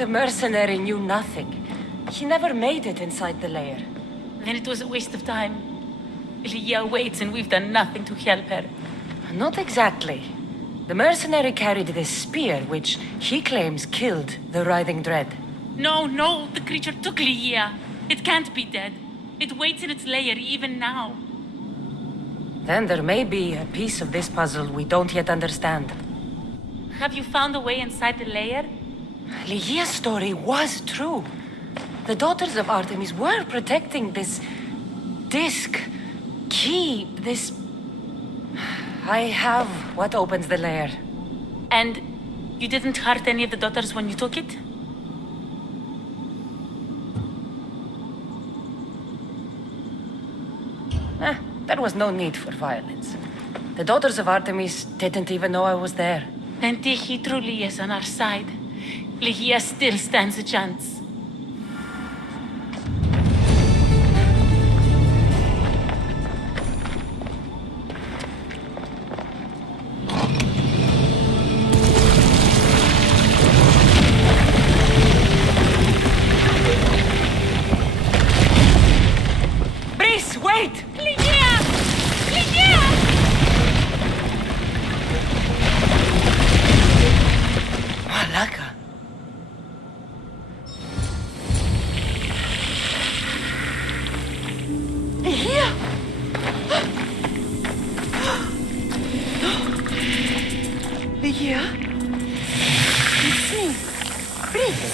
The mercenary knew nothing. He never made it inside the lair. Then it was a waste of time. Leah waits and we've done nothing to help her. Not exactly. The mercenary carried this spear, which he claims killed the writhing dread. No, the creature took Leah. It can't be dead. It waits in its lair even now. Then there may be a piece of this puzzle we don't yet understand. Have you found a way inside the lair? Leah's story was true. The daughters of Artemis were protecting this disc, key, this... I have what opens the lair. And you didn't hurt any of the daughters when you took it? There was no need for violence. The daughters of Artemis didn't even know I was there. Then Tiki truly is on our side. Leah still stands a chance. Wait! Leah! Leah! Malaka. Leah! Leah? It's me. Breathe.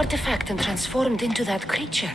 artifact and transformed into that creature.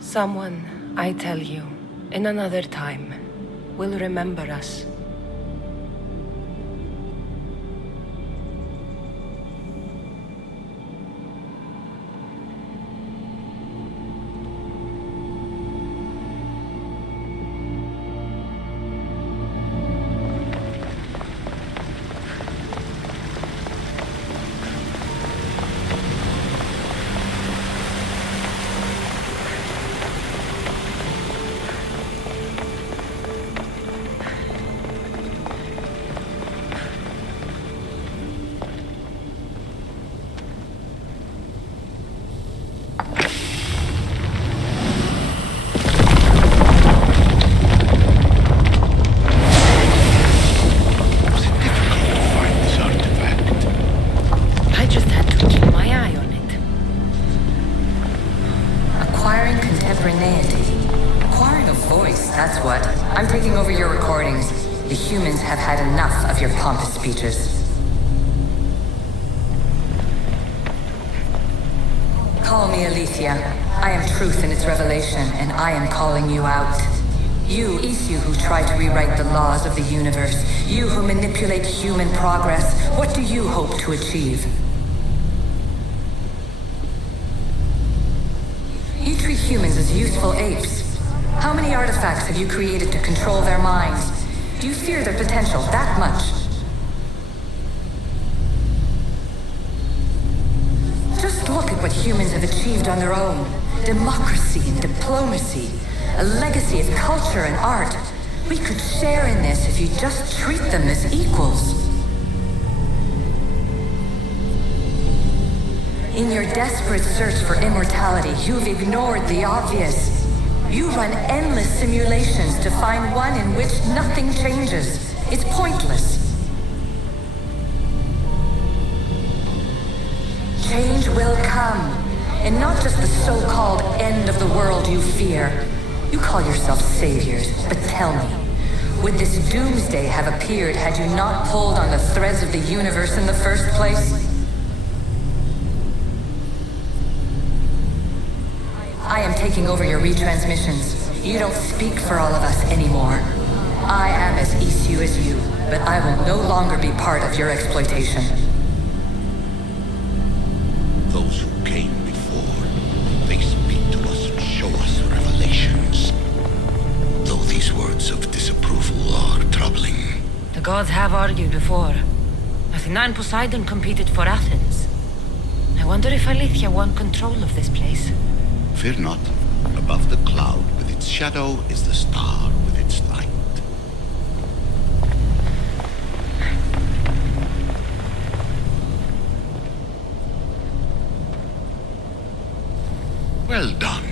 Someone, I tell you, in another time, will remember us. Pompous speeches. Call me Aletheia. I am truth in its revelation, and I am calling you out. You, Isu, who try to rewrite the laws of the universe. You who manipulate human progress. What do you hope to achieve? You treat humans as useful apes. How many artifacts have you created to control their minds? Do you fear their potential that much? Just look at what humans have achieved on their own. Democracy and diplomacy. A legacy of culture and art. We could share in this if you just treat them as equals. In your desperate search for immortality, you've ignored the obvious. You run endless simulations to find one in which nothing changes. It's pointless. Change will come, and not just the so-called end of the world you fear. You call yourself saviors, but tell me, would this doomsday have appeared had you not pulled on the threads of the universe in the first place? I am taking over your retransmissions. You don't speak for all of us anymore. I am as Isu as you, but I will no longer be part of your exploitation. Those who came before, they speak to us and show us revelations. Though these words of disapproval are troubling. The gods have argued before. Athena and Poseidon competed for Athens. I wonder if Aletheia won control of this place. Fear not. Above the cloud with its shadow is the star with its light. Well done.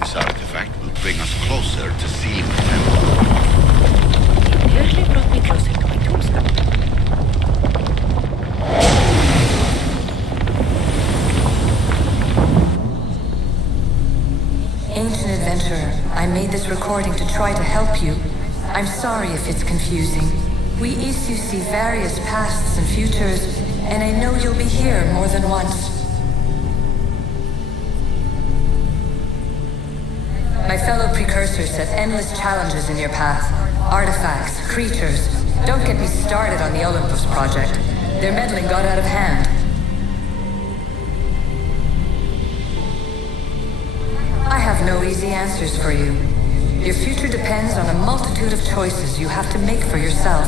This artifact will bring us closer to seeing the temple. You nearly brought me closer to my tombstone. Ancient adventurer, I made this recording to try to help you. I'm sorry if it's confusing. We Isu see various pasts and futures, and I know you'll be here more than once. My fellow precursors set endless challenges in your path. Artifacts, creatures. Don't get me started on the Olympus project. Their meddling got out of hand. I have no easy answers for you. Your future depends on a multitude of choices you have to make for yourself.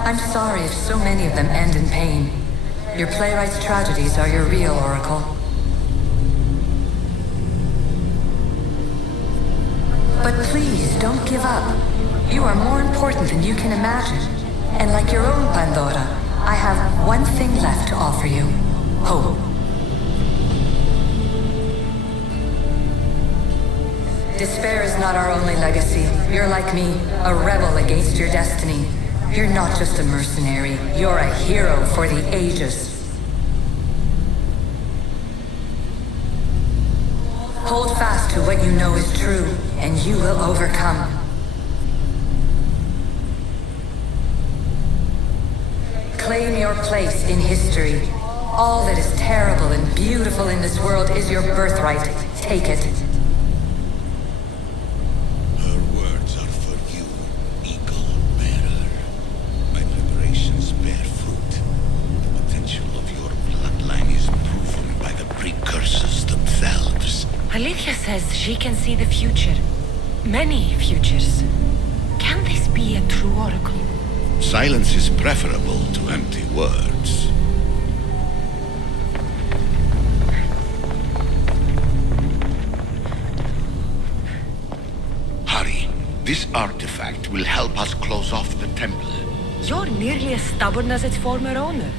I'm sorry if so many of them end in pain. Your playwright's tragedies are your real oracle. But please, don't give up. You are more important than you can imagine. And like your own Pandora, I have one thing left to offer you. Hope. Despair is not our only legacy. You're like me, a rebel against your destiny. You're not just a mercenary, you're a hero for the ages. Hold fast to what you know is true, and you will overcome. Claim your place in history. All that is terrible and beautiful in this world is your birthright. Take it. Her words are for you, eagle bearer. My preparations bear fruit. The potential of your bloodline is proven by the precursors themselves. Alethea says she can see the future. Many futures. Can this be a true oracle? Silence is preferable to empty words. Hurry. This artifact will help us close off the temple. You're nearly as stubborn as its former owner.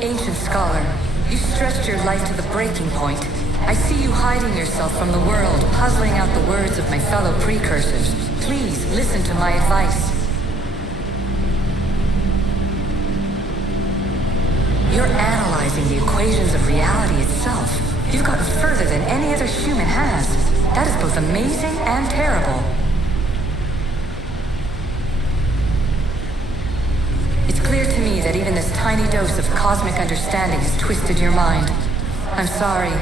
Ancient scholar, you stretched your life to the breaking point. I see you hiding yourself from the world, puzzling out the words of my fellow precursors. Please listen to my advice. You're analyzing the equations of reality itself. You've gotten further than any other human has. That is both amazing and terrible. It's clear to me that even this tiny dose of cosmic understanding has twisted your mind. I'm sorry.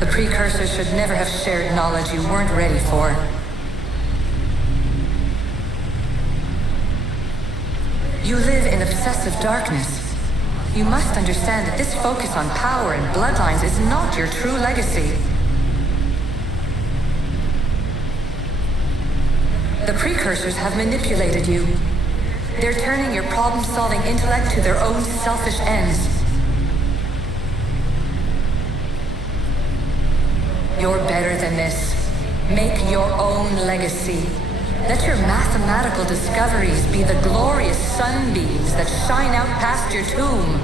The precursors should never have shared knowledge you weren't ready for. You live in obsessive darkness. You must understand that this focus on power and bloodlines is not your true legacy. The precursors have manipulated you. They're turning your problem-solving intellect to their own selfish ends. You're better than this. Make your own legacy. Let your mathematical discoveries be the glorious sunbeams that shine out past your tomb.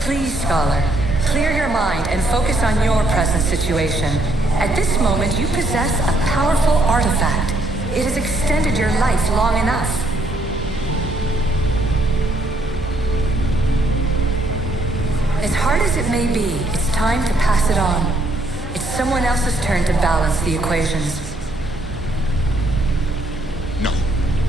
Please, scholar, clear your mind and focus on your present situation. At this moment, you possess a powerful artifact. It has extended your life long enough. As hard as it may be, it's time to pass it on. It's someone else's turn to balance the equations. No,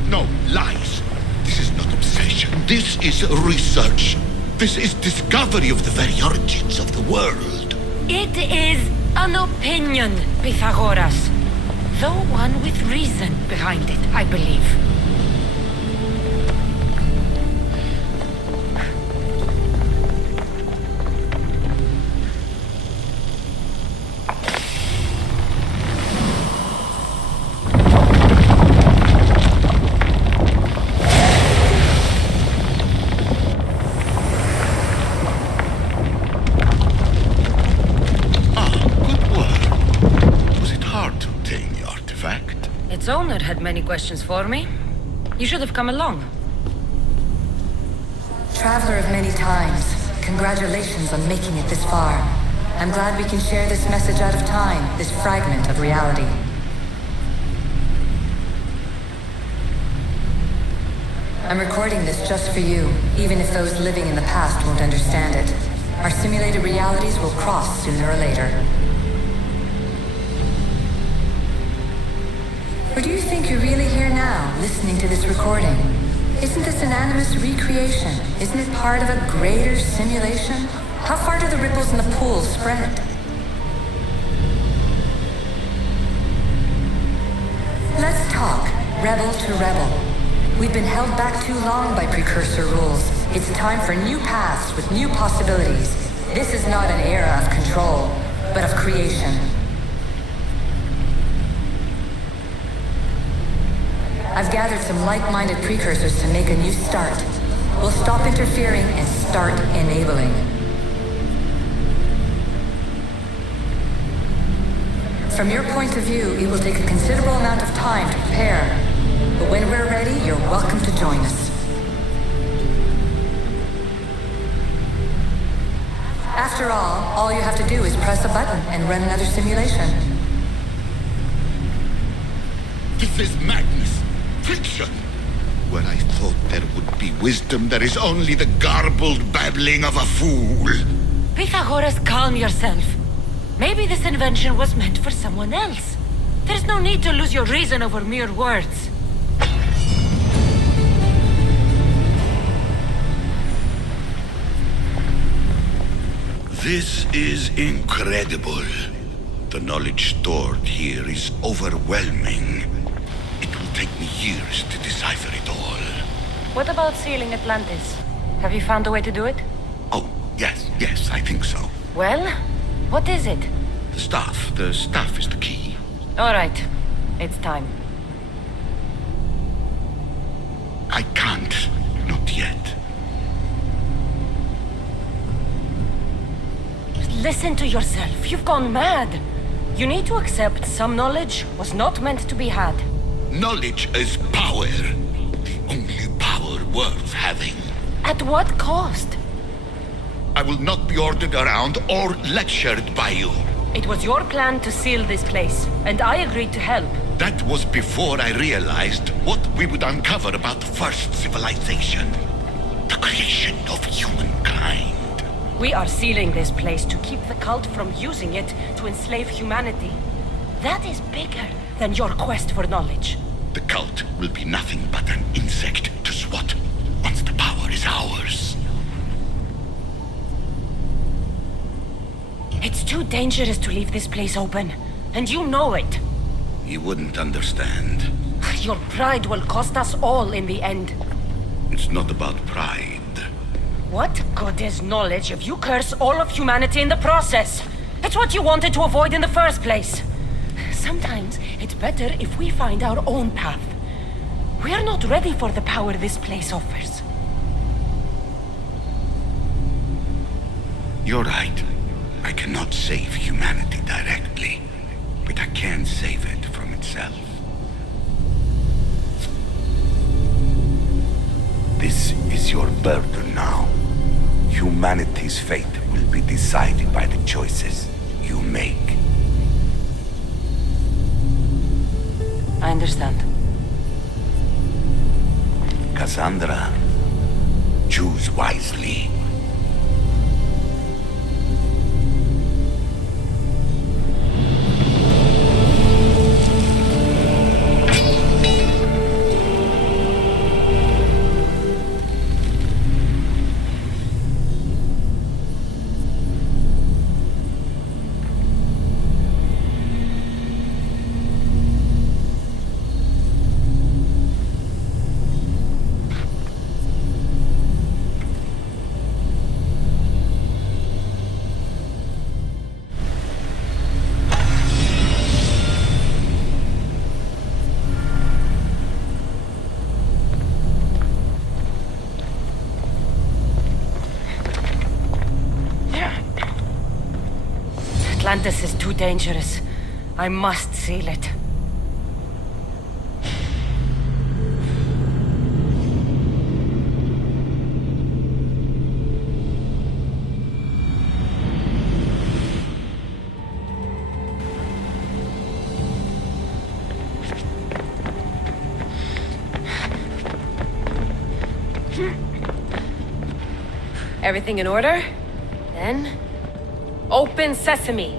no, lies. This is not obsession. This is research. This is discovery of the very origins of the world. It is an opinion, Pythagoras. Though one with reason behind it, I believe. Its owner had many questions for me. You should have come along. Traveler of many times, congratulations on making it this far. I'm glad we can share this message out of time, this fragment of reality. I'm recording this just for you, even if those living in the past won't understand it. Our simulated realities will cross sooner or later. Or do you think you're really here now, listening to this recording? Isn't this an animus recreation? Isn't it part of a greater simulation? How far do the ripples in the pool spread? Let's talk, rebel to rebel. We've been held back too long by precursor rules. It's time for new paths with new possibilities. This is not an era of control, but of creation. I've gathered some like-minded precursors to make a new start. We'll stop interfering and start enabling. From your point of view, it will take a considerable amount of time to prepare. But when we're ready, you're welcome to join us. After all you have to do is press a button and run another simulation. This is madness. Fiction. Where I thought there would be wisdom, there is only the garbled babbling of a fool. Pythagoras, calm yourself. Maybe this invention was meant for someone else. There's no need to lose your reason over mere words. This is incredible. The knowledge stored here is overwhelming. It will take me years to decipher it all. What about sealing Atlantis? Have you found a way to do it? Oh, yes, I think so. Well, what is it? The staff is the key. All right, it's time. I can't, not yet. Listen to yourself. You've gone mad. You need to accept some knowledge was not meant to be had. Knowledge is power. The only power worth having. At what cost? I will not be ordered around or lectured by you. It was your plan to seal this place, and I agreed to help. That was before I realized what we would uncover about the first civilization. The creation of humankind. We are sealing this place to keep the cult from using it to enslave humanity. That is bigger than your quest for knowledge. The cult will be nothing but an insect to swat once the power is ours. It's too dangerous to leave this place open, and you know it. You wouldn't understand. Your pride will cost us all in the end. It's not about pride. What good is knowledge if you curse all of humanity in the process? It's what you wanted to avoid in the first place. Sometimes it's better if we find our own path. We are not ready for the power this place offers. You're right. I cannot save humanity directly, but I can save it from itself. This is your burden now. Humanity's fate will be decided by the choices you make. I understand. Cassandra, choose wisely. Atlantis is too dangerous. I must seal it. Everything in order? Then, open sesame.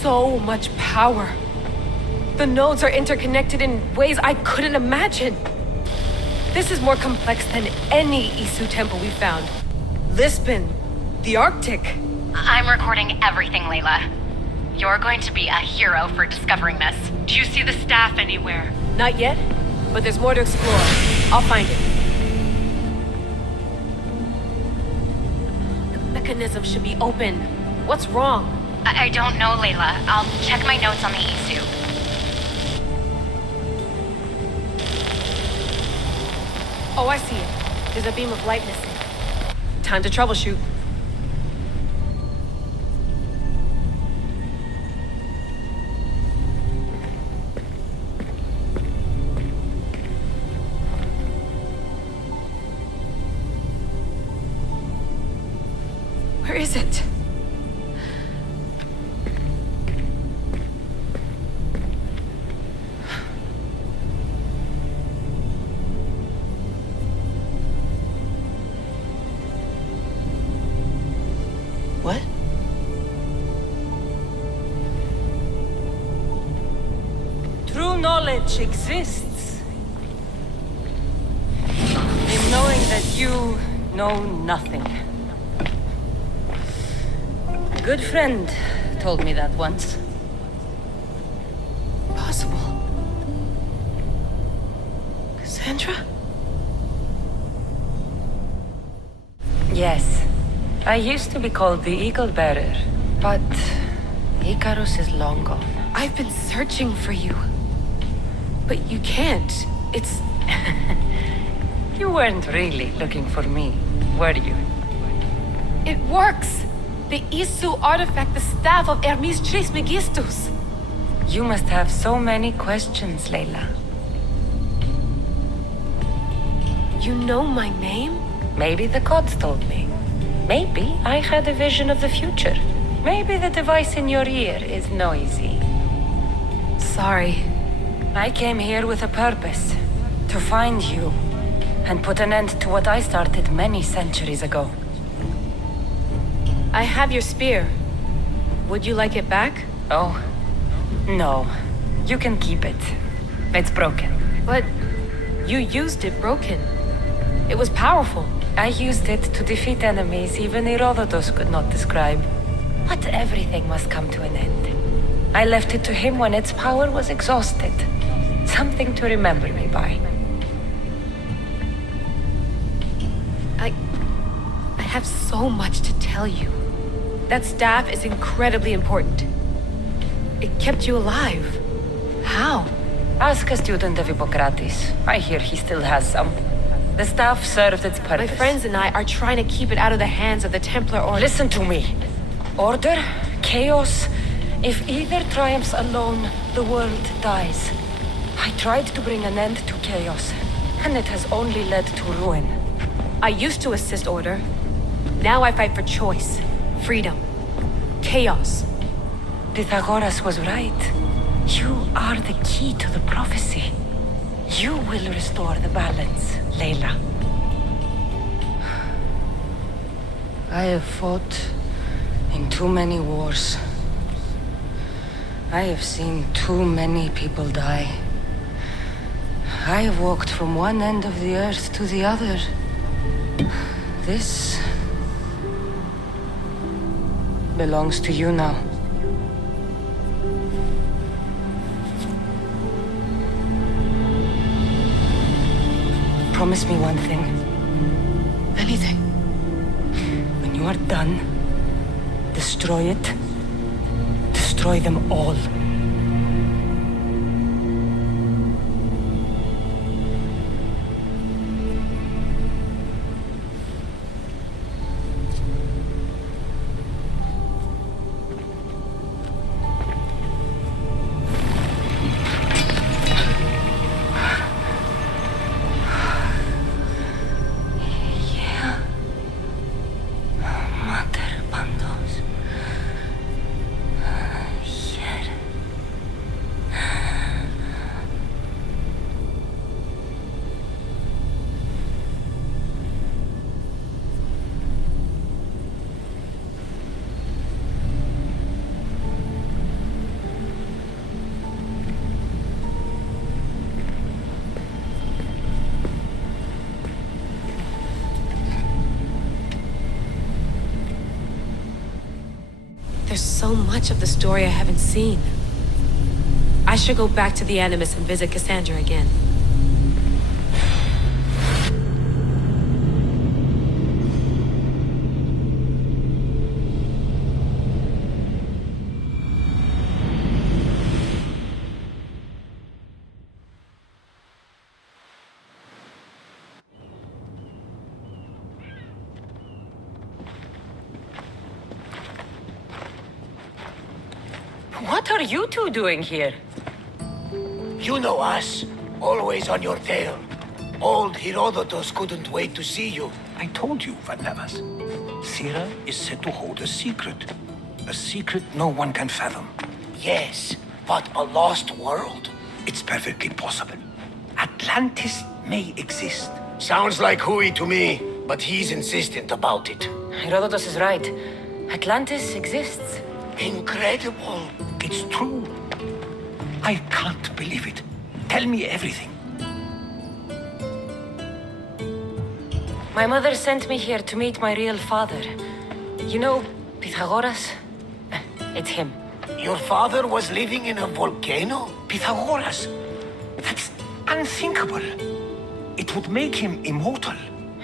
So much power. The nodes are interconnected in ways I couldn't imagine. This is more complex than any Isu temple we found. Lisbon, the Arctic. I'm recording everything, Layla. You're going to be a hero for discovering this. Do you see the staff anywhere? Not yet, but there's more to explore. I'll find it. The mechanism should be open. What's wrong? I don't know, Layla. I'll check my notes on the E-suit. Oh, I see it. There's a beam of light missing. Time to troubleshoot. Where is it? What? True knowledge exists in knowing that you know nothing. A good friend told me that once. Possible. Cassandra? Yes. I used to be called the Eagle Bearer, but Icarus is long gone. I've been searching for you. But you can't. It's... You weren't really looking for me, were you? It works! The Isu artifact, the staff of Hermes Trismegistus. You must have so many questions, Layla. You know my name? Maybe the gods told me. Maybe I had a vision of the future. Maybe the device in your ear is noisy. Sorry. I came here with a purpose. To find you. And put an end to what I started many centuries ago. I have your spear. Would you like it back? Oh, no. You can keep it. It's broken. But you used it broken. It was powerful. I used it to defeat enemies even Herodotus could not describe. But everything must come to an end. I left it to him when its power was exhausted. Something to remember me by. I have so much to tell you. That staff is incredibly important. It kept you alive. How? Ask a student of Hippocrates. I hear he still has some. The staff served its purpose. My friends and I are trying to keep it out of the hands of the Templar Order. Listen to me. Order, chaos. If either triumphs alone, the world dies. I tried to bring an end to chaos, and it has only led to ruin. I used to assist Order. Now I fight for choice, freedom, chaos. Pythagoras was right. You are the key to the prophecy. You will restore the balance, Layla. I have fought in too many wars. I have seen too many people die. I have walked from one end of the earth to the other. This belongs to you now. Promise me one thing. Anything. When you are done, destroy it. Destroy them all. There's so much of the story I haven't seen. I should go back to the Animus and visit Cassandra again. What are you two doing here? You know us. Always on your tail. Old Herodotus couldn't wait to see you. I told you, Van Navas. Sira is said to hold a secret. A secret no one can fathom. Yes, but a lost world? It's perfectly possible. Atlantis may exist. Sounds like Hui to me, but he's insistent about it. Herodotus is right. Atlantis exists. Incredible. It's true. I can't believe it. Tell me everything. My mother sent me here to meet my real father. You know, Pythagoras? It's him. Your father was living in a volcano? Pythagoras. That's unthinkable. It would make him immortal.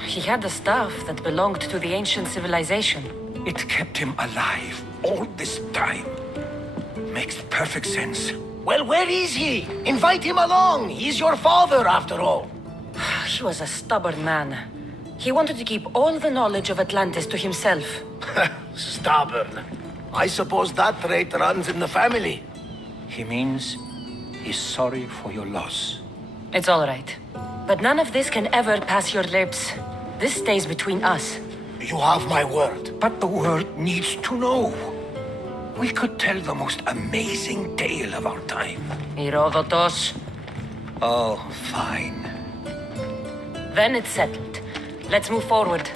He had the staff that belonged to the ancient civilization. It kept him alive all this time. Makes perfect sense. Well, where is he? Invite him along. He's your father, after all. He was a stubborn man. He wanted to keep all the knowledge of Atlantis to himself. Stubborn. I suppose that trait runs in the family. He means he's sorry for your loss. It's all right. But none of this can ever pass your lips. This stays between us. You have my word. But the world needs to know. We could tell the most amazing tale of our time. Herodotus. Oh, fine. Then it's settled. Let's move forward.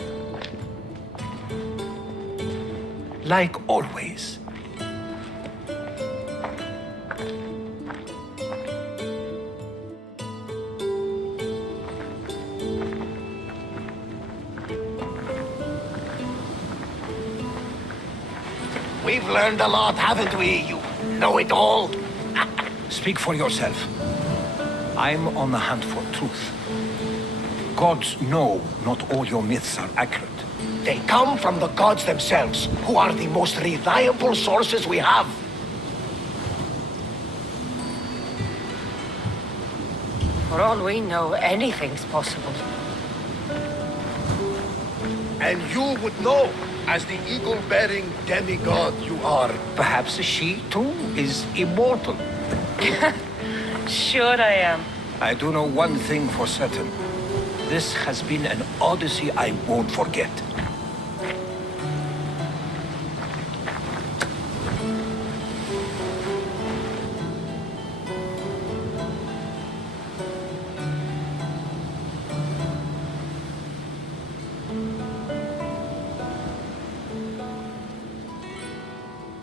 Like always. We've learned a lot, haven't we? You know it all. Speak for yourself. I'm on the hunt for truth. Gods know not all your myths are accurate. They come from the gods themselves, who are the most reliable sources we have. For all we know, anything's possible. And you would know, as the eagle-bearing demigod you are. Perhaps she, too, is immortal. Sure I am. I do know one thing for certain. This has been an Odyssey I won't forget.